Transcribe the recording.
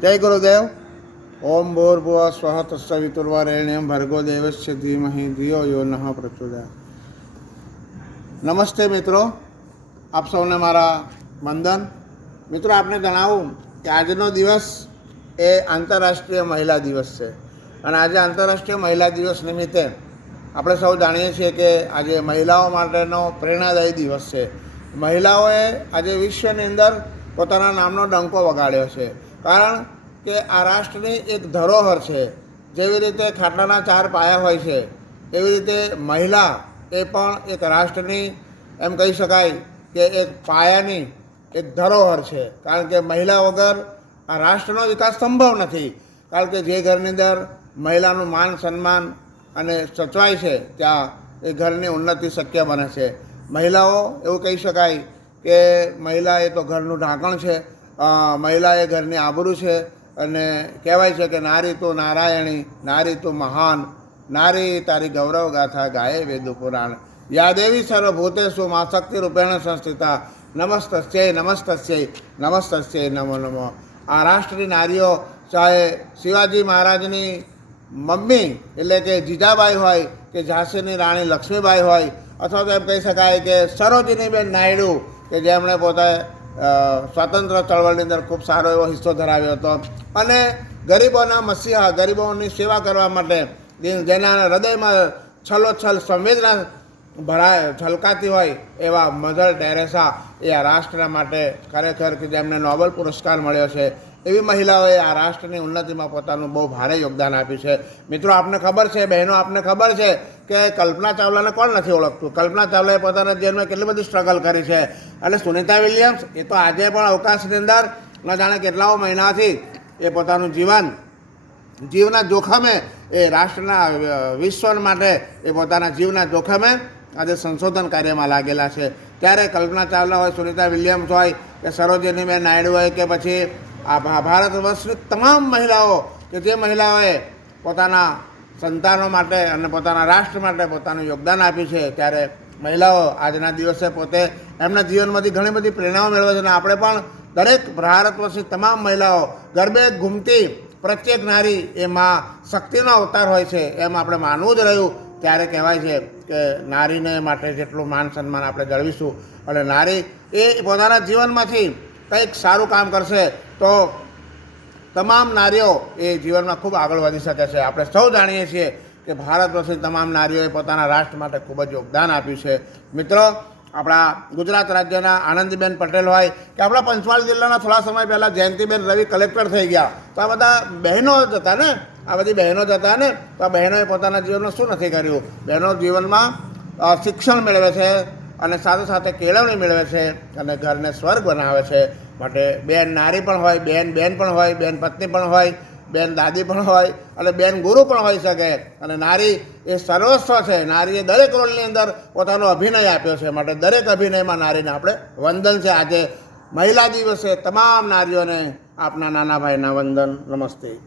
જય ગુરુદેવ. ઓમ ભૂર્ભુવ સ્વઃ તત્સવિતુર્વરેણ્યમ ભર્ગો દેવસ્ય ધીમહિ ધિયો યો નઃ પ્રચોદયાત નમસ્તે મિત્રો, આપ સૌને મારા વંદન. મિત્રો, આપને જણાવું કે આજનો દિવસ એ આંતરરાષ્ટ્રીય મહિલા દિવસ છે. અને આજે આંતરરાષ્ટ્રીય મહિલા દિવસ નિમિત્તે આપણે સૌ જાણીએ છીએ કે આજે મહિલાઓ માટેનો પ્રેરણાદાયી દિવસ છે. મહિલાઓએ આજે વિશ્વની અંદર પોતાના નામનો ડંકો વગાડ્યો છે. કારણ કે આ રાષ્ટ્રની એક ધરોહર છે. જેવી રીતે ખાટલાના ચાર પાયા હોય છે, એવી રીતે મહિલા એ પણ એક રાષ્ટ્રની, એમ કહી શકાય કે એક પાયાની એક ધરોહર છે. કારણ કે મહિલા વગર આ રાષ્ટ્રનો વિકાસ સંભવ નથી. કારણ કે જે ઘરની અંદર મહિલાનું માન, સન્માન અને સચવાય છે, ત્યાં એ ઘરની ઉન્નતિ શક્ય બને છે. મહિલાઓ એવું કહી શકાય કે મહિલા એ તો ઘરનું ઢાંકણ છે અ, મહિલા એ ઘરની આબરૂ છે અને કહેવાય છે કે નારી તો નારાયણી નારી તો મહાન નારી તારી ગૌરવ ગાથા ગાયે વેદુ પુરાણ. યાદેવી સર્વભૂતેશુ મા શક્તિ રૂપેણ સંસ્થિતા. નમસ્તસ્ય નમસ્તસ્ય નમસ્તસ્ય નમો નમો. આ રાષ્ટ્રની નારીઓ ચાહે શિવાજી મહારાજની મમ્મી એટલે કે જીજાબાઈ હોય કે ઝાંસીની રાણી લક્ષ્મીબાઈ હોય અથવા તો એમ કહી શકાય કે સરોજિનીબેન નાયડુ કે જેમણે પોતે સ્વાતંત્ર્ય ચળવળની અંદર ખૂબ સારો એવો હિસ્સો ધરાવ્યો હતો. અને ગરીબોના મસીહા, ગરીબોની સેવા કરવા માટે જેના હૃદયમાં છલોછલ સંવેદના ભરાય, છલકાતી હોય એવા મધર ટેરેસા એ આ રાષ્ટ્ર માટે ખરેખર કે જેમને નોબેલ પુરસ્કાર મળ્યો છે, એવી મહિલાઓએ આ રાષ્ટ્રની ઉન્નતિમાં પોતાનું બહુ ભારે યોગદાન આપ્યું છે. મિત્રો, આપને ખબર છે, બહેનો, આપને ખબર છે કે કલ્પના ચાવલાને કોણ નથી ઓળખતું? કલ્પના ચાવલાએ પોતાના જીવનમાં કેટલી બધી સ્ટ્રગલ કરી છે? અને સુનિતા વિલિયમ્સ, એ તો આજે પણ અવકાશની અંદર ન જાણે કેટલાઓ મહિનાથી એ પોતાનું જીવન, જીવના જોખમે એ રાષ્ટ્રના વિશ્વ માટે એ પોતાના જીવના જોખમે આજે સંશોધન કાર્યમાં લાગેલા છે. ત્યારે કલ્પના ચાવલા હોય, સુનિતા વિલિયમ્સ હોય, કે સરોજનીબેન નાયડુ હોય, કે પછી આ ભારત વર્ષની તમામ મહિલાઓ, કે જે મહિલાઓએ પોતાના સંતાનો માટે અને પોતાના રાષ્ટ્ર માટે પોતાનું યોગદાન આપ્યું છે, ત્યારે મહિલાઓ આજના દિવસે પોતે એમના જીવનમાંથી ઘણી બધી પ્રેરણાઓ મેળવે છે અને આપણે પણ દરેક ભારત વર્ષની તમામ મહિલાઓ ગરબે ઘૂમતી પ્રત્યેક નારી એ માં શક્તિનો અવતાર હોય છે એમ આપણે માનવું જ રહ્યું. ત્યારે કહેવાય છે કે નારીને માટે જેટલું માન સન્માન આપણે જળવીશું અને નારી એ પોતાના જીવનમાંથી કંઈક સારું કામ કરશે તો તમામ નારીઓ એ જીવનમાં ખૂબ આગળ વધી શકે છે. આપણે સૌ જાણીએ છીએ કે ભારત વર્ષની તમામ નારીઓએ પોતાના રાષ્ટ્ર માટે ખૂબ જ યોગદાન આપ્યું છે. મિત્રો, આપણા ગુજરાત રાજ્યના આનંદીબેન પટેલ હોય કે આપણા પંચમહાલ જિલ્લાના થોડા સમય પહેલાં જયંતિબેન રવિ કલેક્ટર થઈ ગયા. તો આ બધા બહેનો જ હતા ને? આ બધી બહેનો જ હતા ને? તો આ બહેનોએ પોતાના જીવનમાં શું નથી કર્યું? બહેનો જીવનમાં શિક્ષણ મેળવે છે અને સાથે સાથે કેળવણી મેળવે છે અને ઘરને સ્વર્ગ બનાવે છે. માટે બેન નારી પણ હોય બેન બેન પણ હોય, બેન પત્ની પણ હોય બેન દાદી પણ હોય અને બેન ગુરુ પણ હોઈ શકે. અને નારી એ સર્વસ્વ છે. નારીએ દરેક રોલની અંદર પોતાનો અભિનય આપ્યો છે. માટે દરેક અભિનયમાં નારીને આપણે વંદન છે. આજે મહિલા દિવસે તમામ નારીઓને આપના નાના ભાઈના વંદન. નમસ્તે.